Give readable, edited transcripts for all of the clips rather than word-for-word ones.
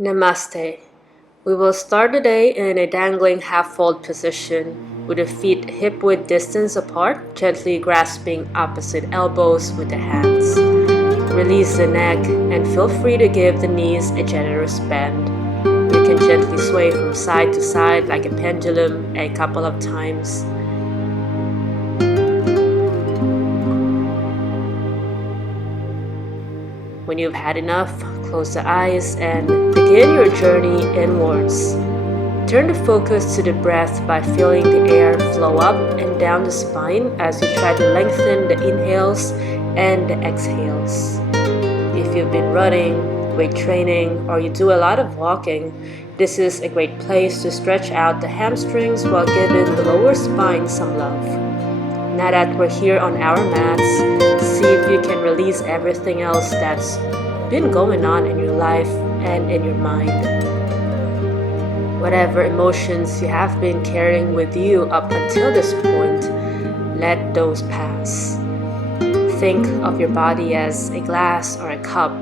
Namaste. We will start the day in a dangling half-fold position with the feet hip-width distance apart, gently grasping opposite elbows with the hands. Release the neck and feel free to give the knees a generous bend. You can gently sway from side to side like a pendulum a couple of times. When you've had enough, close the eyes and begin your journey inwards. Turn the focus to the breath by feeling the air flow up and down the spine as you try to lengthen the inhales and the exhales. If you've been running, weight training, or you do a lot of walking, this is a great place to stretch out the hamstrings while giving the lower spine some love. Now that we're here on our mats, see if you can release everything else that's been going on in your life and in your mind. Whatever emotions you have been carrying with you up until this point, let those pass. Think of your body as a glass or a cup,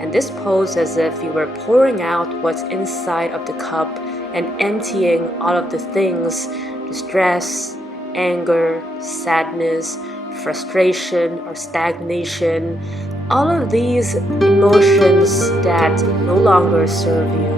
and this pose as if you were pouring out what's inside of the cup and emptying all of the things, the stress, anger, sadness, frustration, or stagnation, all of these emotions that no longer serve you.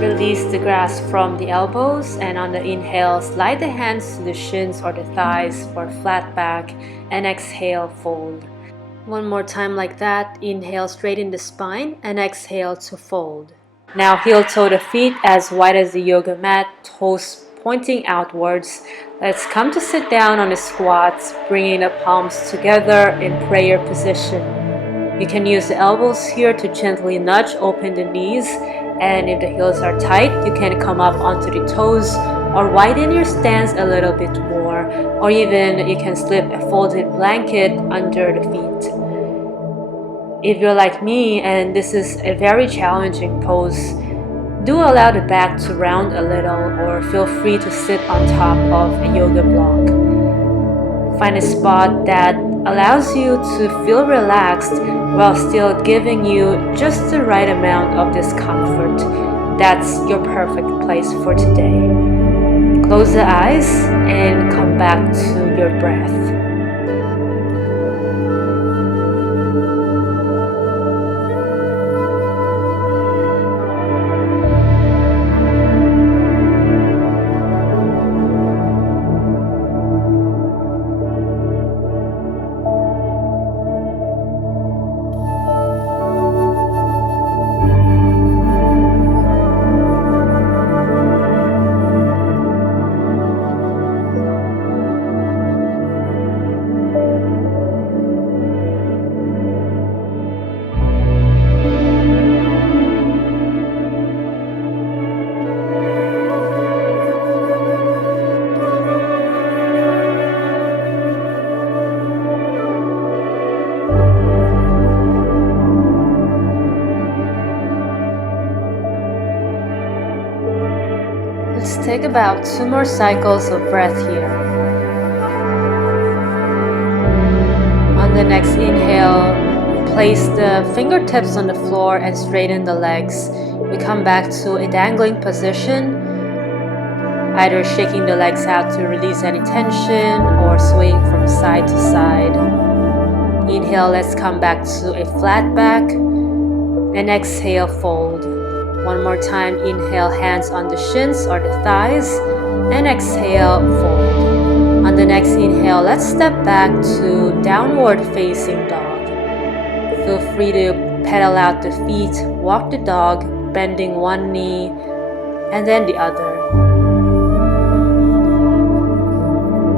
Release the grasp from the elbows, and on the inhale, slide the hands to the shins or the thighs for flat back, and exhale, fold. One more time like that. Inhale, straighten the spine, and exhale to fold. Now heel-toe the feet as wide as the yoga mat, toes pointing outwards. Let's come to sit down on the squats, bringing the palms together in prayer position. You can use the elbows here to gently nudge open the knees, and if the heels are tight, you can come up onto the toes or widen your stance a little bit more, or even you can slip a folded blanket under the feet. If you're like me and this is a very challenging pose, do allow the back to round a little, or feel free to sit on top of a yoga block. Find a spot that allows you to feel relaxed while still giving you just the right amount of discomfort. That's your perfect place for today. Close the eyes and come back to your breath. Let's take about 2 more cycles of breath here. On the next inhale, place the fingertips on the floor and straighten the legs. We come back to a dangling position, either shaking the legs out to release any tension or swaying from side to side. Inhale, let's come back to a flat back, and exhale, fold. One more time, inhale, hands on the shins or the thighs, and exhale, fold. On the next inhale, let's step back to downward facing dog. Feel free to pedal out the feet, walk the dog, bending one knee and then the other.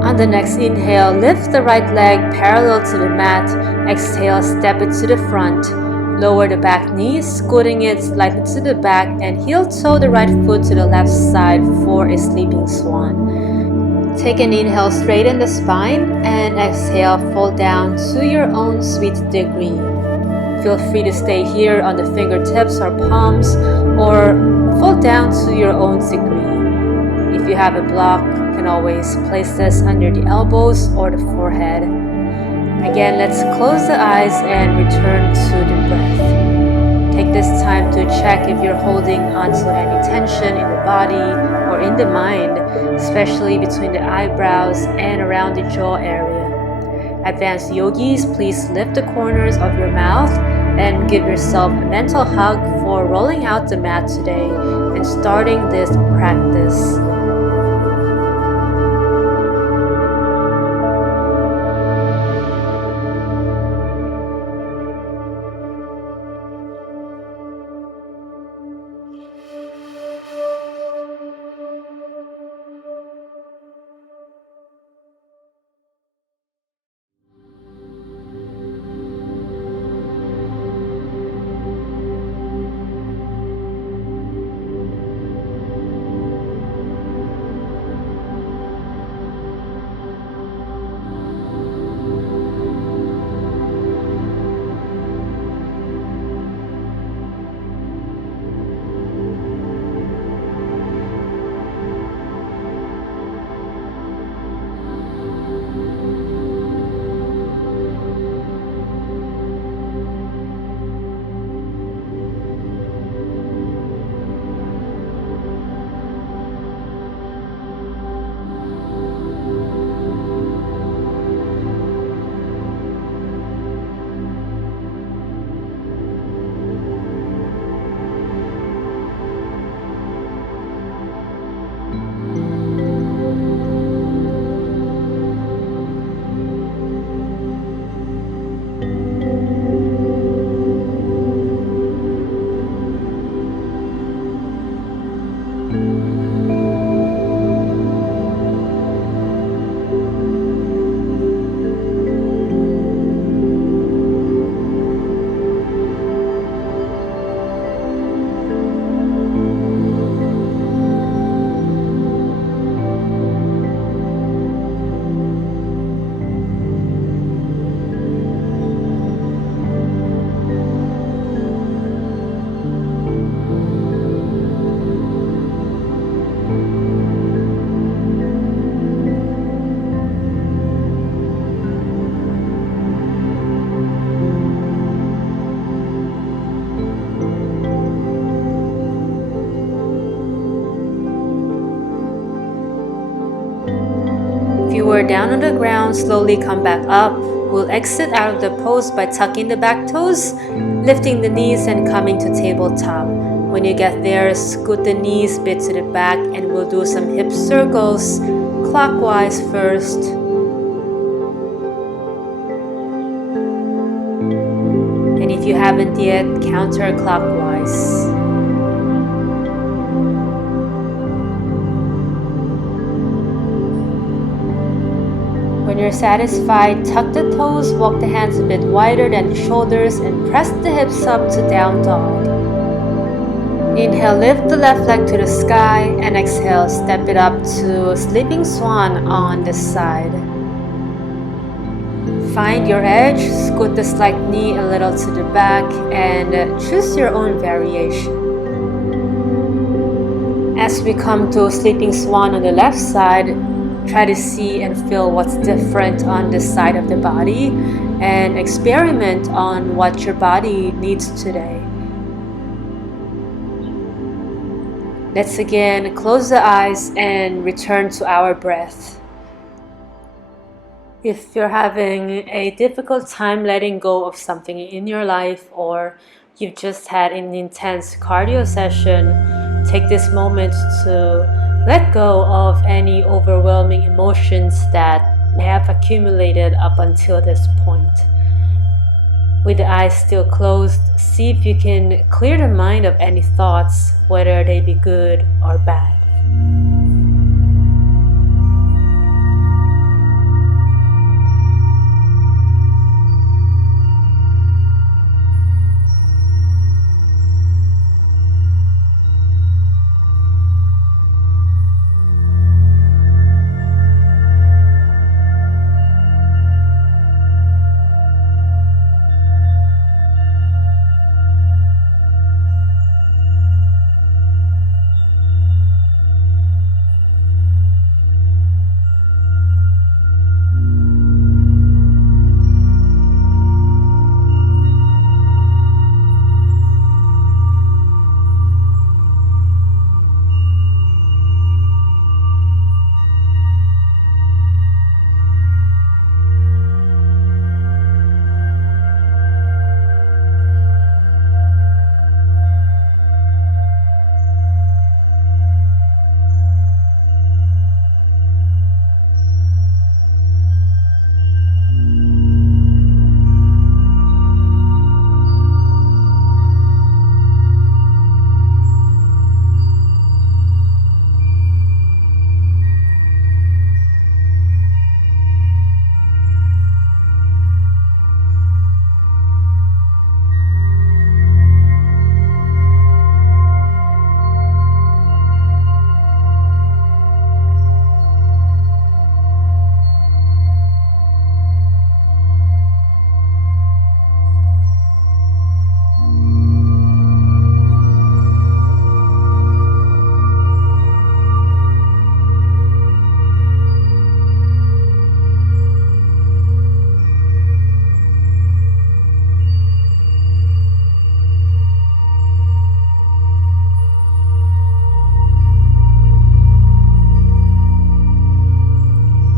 On the next inhale, lift the right leg parallel to the mat. Exhale, step it to the front. Lower the back knee, scooting it slightly to the back, and heel toe the right foot to the left side for a sleeping swan. Take an inhale, straighten the spine, and exhale, fold down to your own sweet degree. Feel free to stay here on the fingertips or palms, or fold down to your own degree. If you have a block, you can always place this under the elbows or the forehead. Again, let's close the eyes and return to the breath. Take this time to check if you're holding onto any tension in the body or in the mind, especially between the eyebrows and around the jaw area. Advanced yogis, please lift the corners of your mouth and give yourself a mental hug for rolling out the mat today and starting this practice. If you were down on the ground, slowly come back up. We'll exit out of the pose by tucking the back toes, lifting the knees and coming to tabletop. When you get there, scoot the knees a bit to the back and we'll do some hip circles, clockwise first. And if you haven't yet, counterclockwise. When you're satisfied, tuck the toes, walk the hands a bit wider than the shoulders, and press the hips up to down dog. Inhale, lift the left leg to the sky, and exhale, step it up to sleeping swan on this side. Find your edge, scoot the slight knee a little to the back, and choose your own variation. As we come to sleeping swan on the left side, try to see and feel what's different on this side of the body and experiment on what your body needs today. Let's again close the eyes and return to our breath. If you're having a difficult time letting go of something in your life, or you've just had an intense cardio session, take this moment to let go of any overwhelming emotions that may have accumulated up until this point. With the eyes still closed, see if you can clear the mind of any thoughts, whether they be good or bad.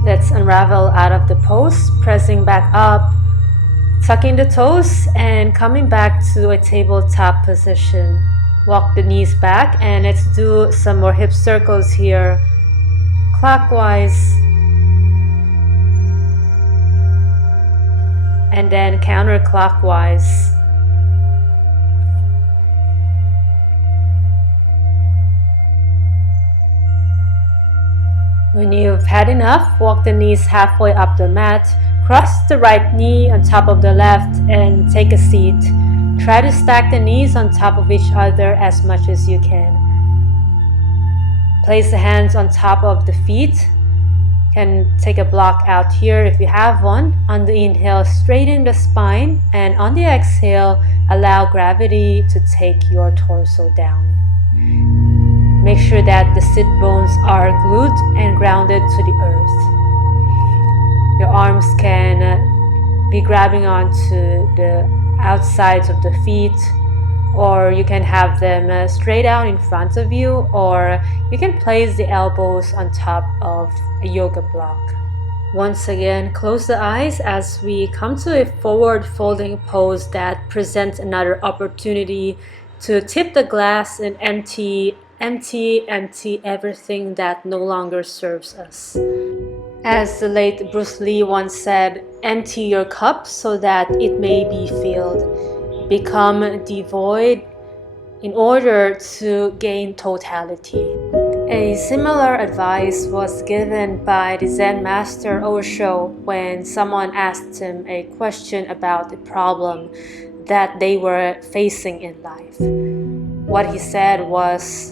Let's unravel out of the pose, pressing back up, tucking the toes, and coming back to a tabletop position. Walk the knees back, and let's do some more hip circles here, clockwise, and then counterclockwise. When you've had enough, walk the knees halfway up the mat, cross the right knee on top of the left, and take a seat. Try to stack the knees on top of each other as much as you can. Place the hands on top of the feet. You can take a block out here if you have one. On the inhale, straighten the spine, and on the exhale, allow gravity to take your torso down. Make sure that the sit bones are glued and grounded to the earth. Your arms can be grabbing onto the outsides of the feet, or you can have them straight out in front of you, or you can place the elbows on top of a yoga block. Once again, close the eyes as we come to a forward folding pose that presents another opportunity to tip the glass and empty everything that no longer serves us. As the late Bruce Lee once said, empty your cup so that it may be filled. Become devoid in order to gain totality. A similar advice was given by the Zen master Osho when someone asked him a question about the problem that they were facing in life. What he said was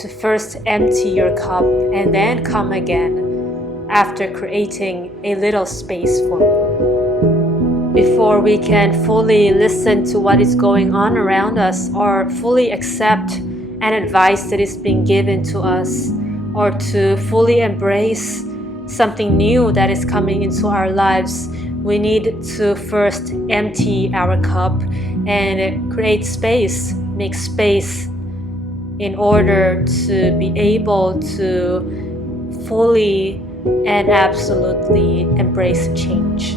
to first empty your cup and then come again after creating a little space for you. Before we can fully listen to what is going on around us or fully accept an advice that is being given to us, or to fully embrace something new that is coming into our lives, we need to first empty our cup and create space, make space in order to be able to fully and absolutely embrace change.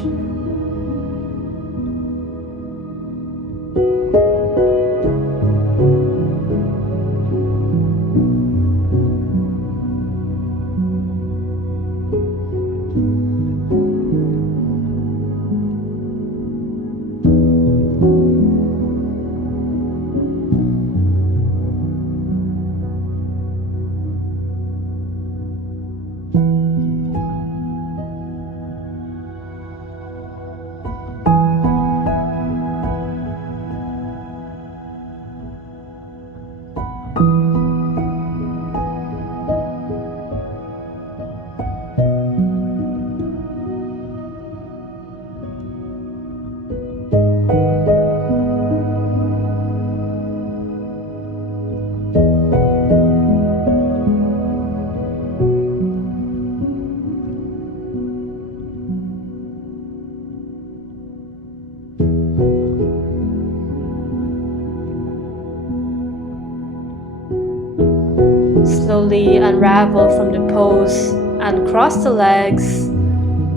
Slowly unravel from the pose, uncross the legs,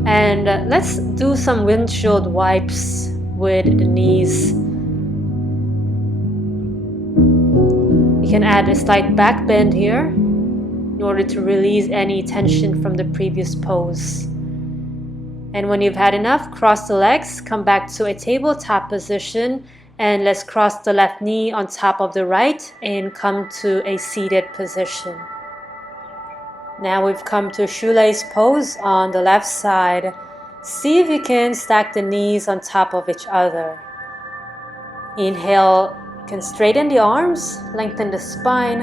and let's do some windshield wipes with the knees. You can add a slight back bend here in order to release any tension from the previous pose. And when you've had enough, cross the legs, come back to a tabletop position, and let's cross the left knee on top of the right and come to a seated position. Now we've come to Shoelace Pose on the left side. See if you can stack the knees on top of each other. Inhale, you can straighten the arms, lengthen the spine,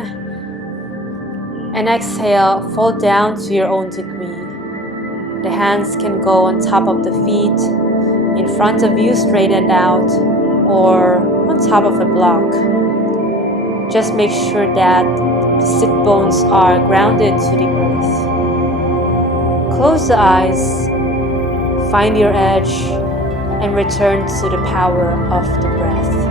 and exhale, fold down to your own degree. The hands can go on top of the feet, in front of you, straightened out, or on top of a block. Just make sure that the sit bones are grounded to the earth. Close the eyes, find your edge, and return to the power of the breath.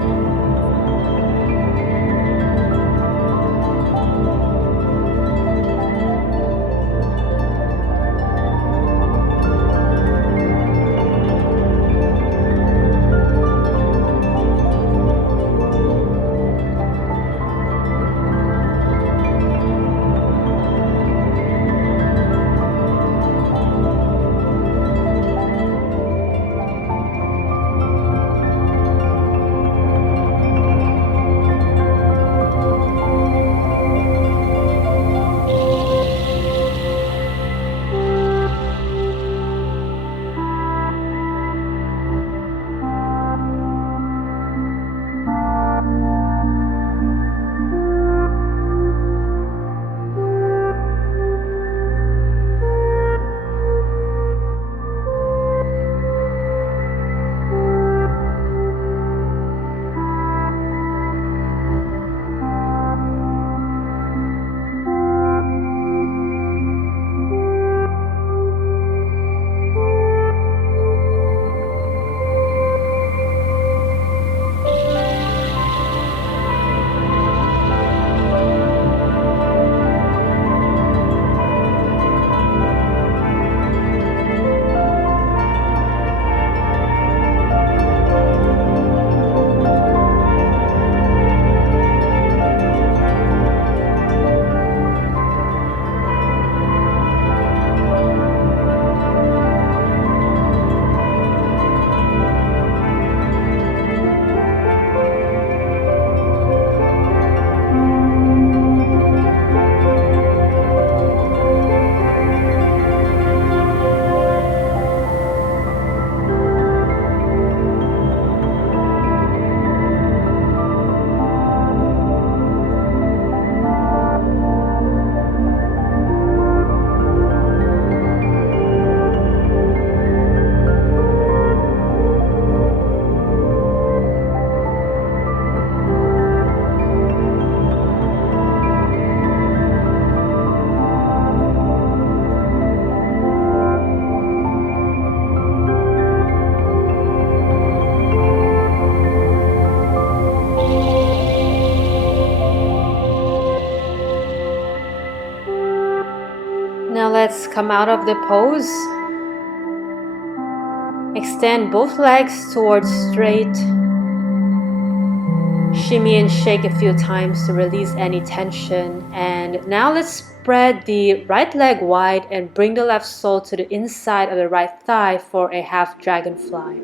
let's come out of the pose. Extend both legs towards straight. Shimmy and shake a few times to release any tension. And now let's spread the right leg wide and bring the left sole to the inside of the right thigh for a half dragonfly.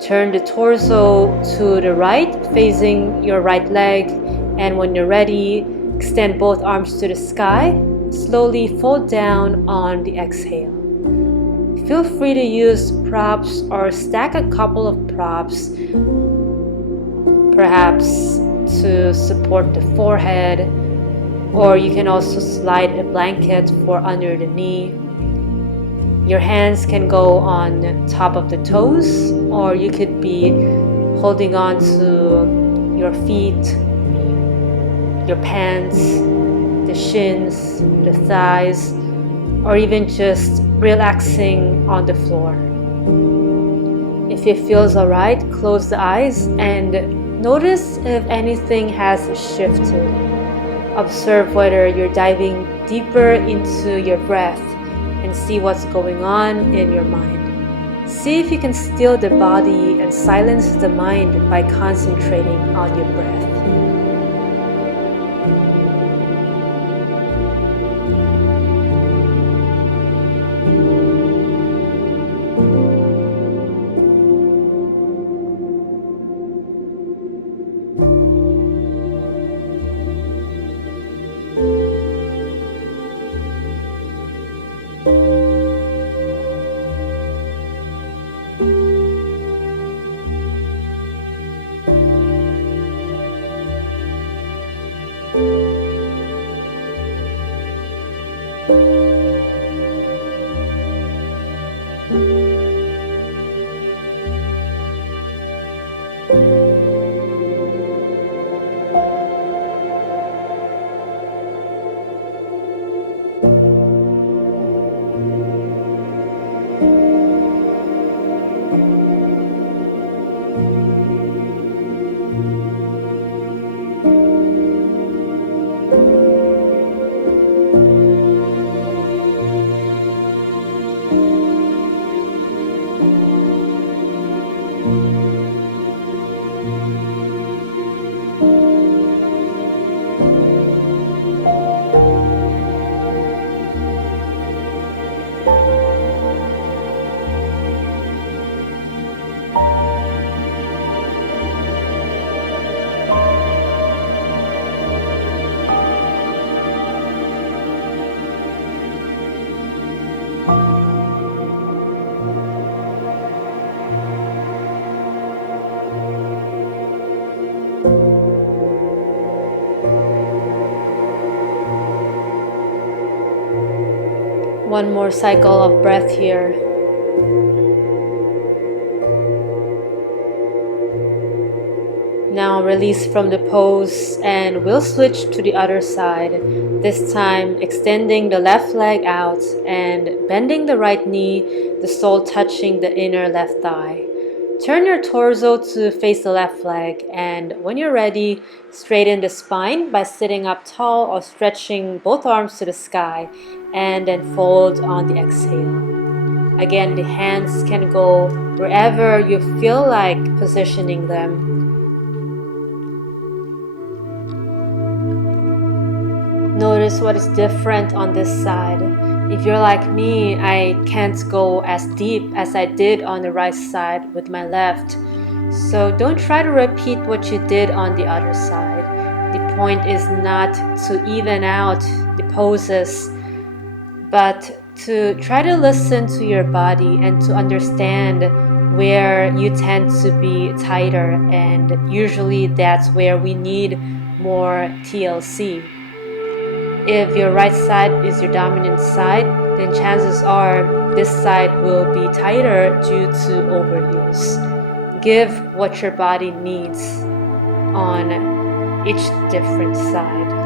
Turn the torso to the right, facing your right leg. And when you're ready, extend both arms to the sky. Slowly fold down on the exhale. Feel free to use props or stack a couple of props, perhaps to support the forehead, or you can also slide a blanket for under the knee. Your hands can go on top of the toes, or you could be holding on to your feet, your pants, the shins, the thighs, or even just relaxing on the floor. If it feels alright, close the eyes and notice if anything has shifted. Observe whether you're diving deeper into your breath and see what's going on in your mind. See if you can still the body and silence the mind by concentrating on your breath. One more cycle of breath here. Now release from the pose and we'll switch to the other side. This time extending the left leg out and bending the right knee, the sole touching the inner left thigh. Turn your torso to face the left leg, and when you're ready, straighten the spine by sitting up tall or stretching both arms to the sky, and then fold on the exhale. Again, the hands can go wherever you feel like positioning them. Notice what is different on this side. If you're like me, I can't go as deep as I did on the right side with my left. So don't try to repeat what you did on the other side. The point is not to even out the poses, but to try to listen to your body and to understand where you tend to be tighter, and usually that's where we need more TLC. If your right side is your dominant side, then chances are this side will be tighter due to overuse. Give what your body needs on each different side.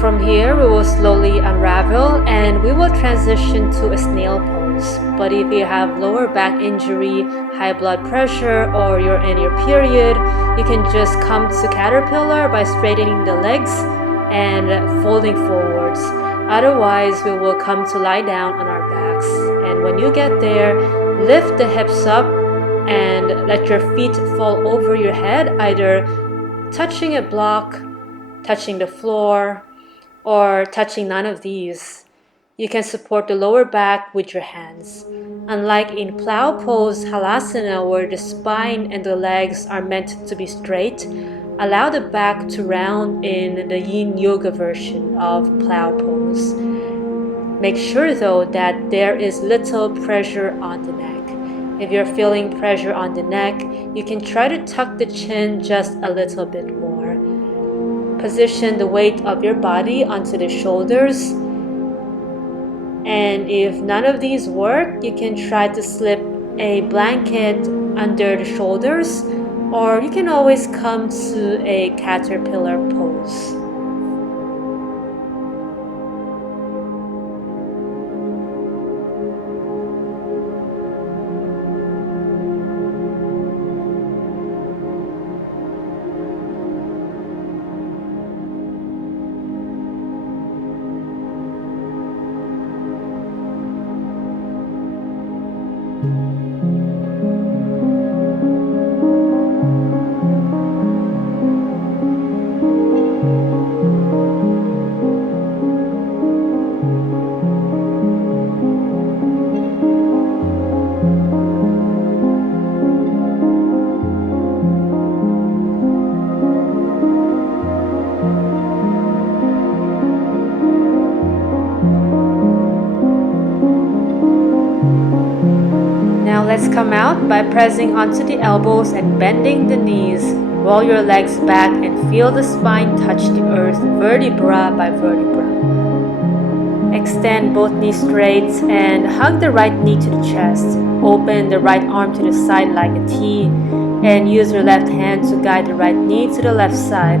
From here, we will slowly unravel and we will transition to a snail pose. But if you have lower back injury, high blood pressure, or you're in your period, you can just come to caterpillar by straightening the legs and folding forwards. Otherwise, we will come to lie down on our backs. And when you get there, lift the hips up and let your feet fall over your head, either touching a block, touching the floor, or touching none of these. You can support the lower back with your hands. Unlike in plow pose, halasana, where the spine and the legs are meant to be straight, allow the back to round in the yin yoga version of plow pose. Make sure though that there is little pressure on the neck. If you're feeling pressure on the neck, you can try to tuck the chin just a little bit more. Position the weight of your body onto the shoulders. And if none of these work, you can try to slip a blanket under the shoulders, or you can always come to a caterpillar pose. Now let's come out by pressing onto the elbows and bending the knees. Roll your legs back and feel the spine touch the earth vertebra by vertebra. Extend both knees straight and hug the right knee to the chest. Open the right arm to the side like a T and use your left hand to guide the right knee to the left side.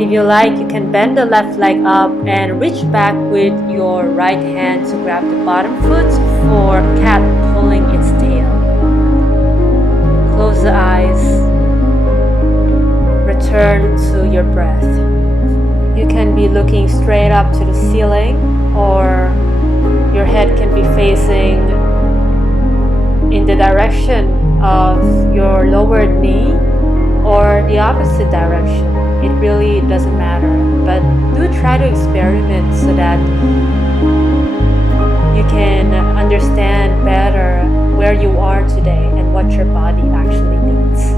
If you like, you can bend the left leg up and reach back with your right hand to grab the bottom foot for cat pulling its tail. Close the eyes. Return to your breath. You can be looking straight up to the ceiling, or your head can be facing in the direction of your lowered knee or the opposite direction. It really doesn't matter, but do try to experiment so that you can understand better where you are today and what your body actually needs.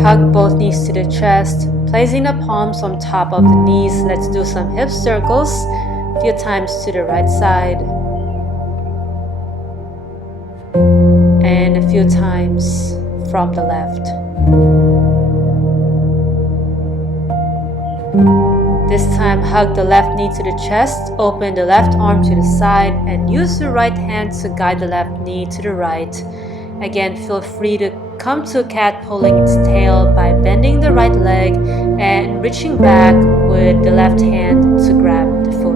hug both knees to the chest, placing the palms on top of the knees. Let's do some hip circles, a few times to the right side, and a few times from the left. This time, hug the left knee to the chest, open the left arm to the side, and use the right hand to guide the left knee to the right. Again, feel free to come to a cat pulling its tail by bending the right leg and reaching back with the left hand to grab the foot.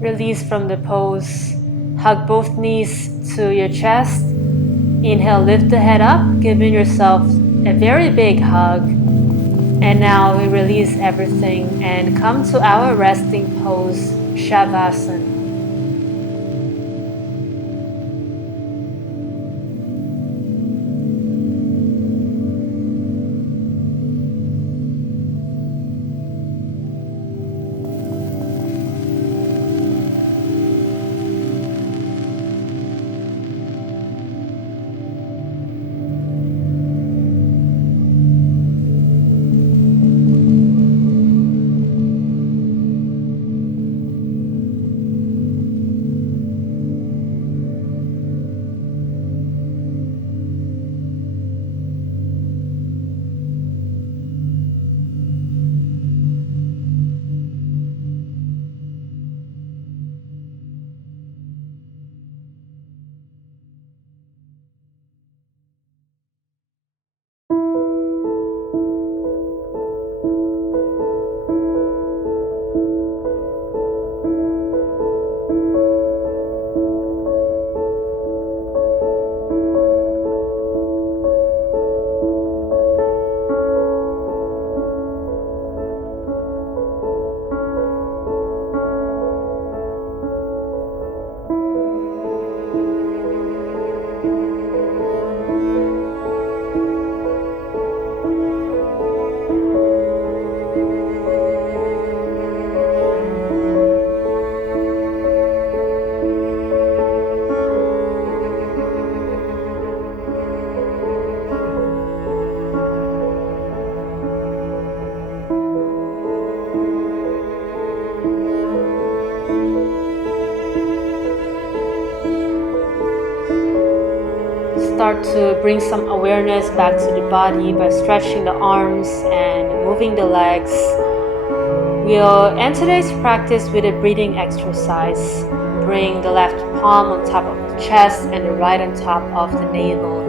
Release from the pose. Hug both knees to your chest. Inhale, lift the head up, giving yourself a very big hug. And now we release everything and come to our resting pose, Shavasana. start to bring some awareness back to the body by stretching the arms and moving the legs. We'll end today's practice with a breathing exercise. Bring the left palm on top of the chest and the right on top of the navel.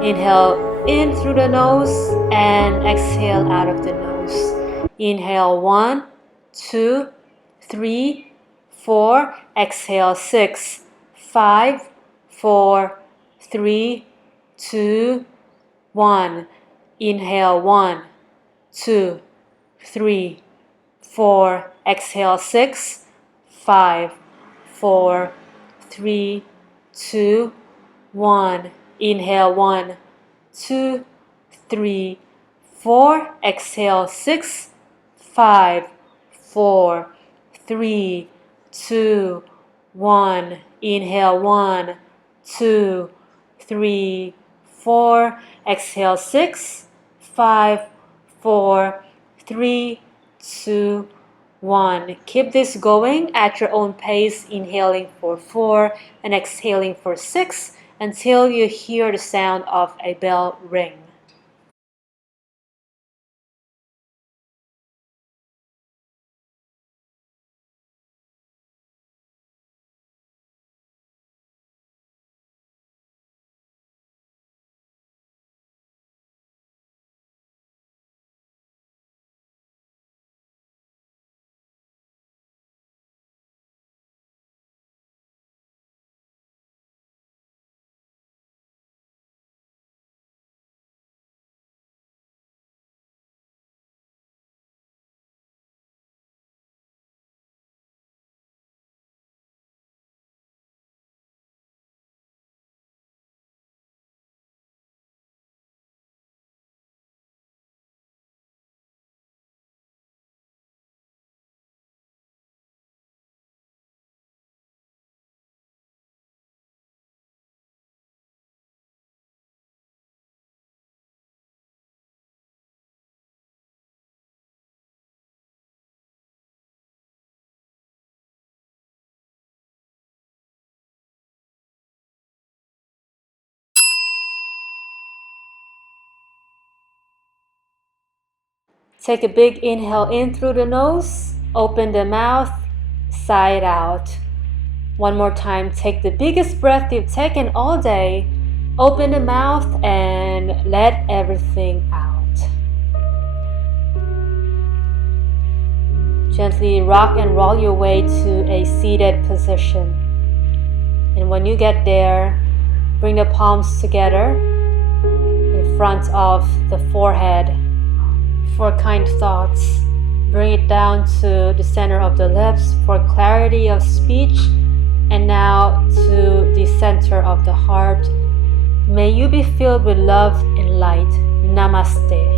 Inhale in through the nose and exhale out of the nose. Inhale 1, 2, 3, 4. Exhale 6, 5, 4, 3, 2, 1. Inhale 1, 2, 3, 4. Exhale 6, 5, 4, 3, 2, 1. Inhale 1, 2, 3, 4. Exhale 6, 5, 4, 3, 2, 1. Inhale 1, 2, 3, 4. Exhale 6, 5, 4, 3, 2, 1. Keep this going at your own pace, inhaling for 4 and exhaling for 6 until you hear the sound of a bell ring. Take a big inhale in through the nose, open the mouth, sigh it out. One more time, take the biggest breath you've taken all day, open the mouth and let everything out. Gently rock and roll your way to a seated position. And when you get there, bring the palms together in front of the forehead. For kind thoughts, bring it down to the center of the lips for clarity of speech, and now to the center of the heart. May you be filled with love and light. Namaste.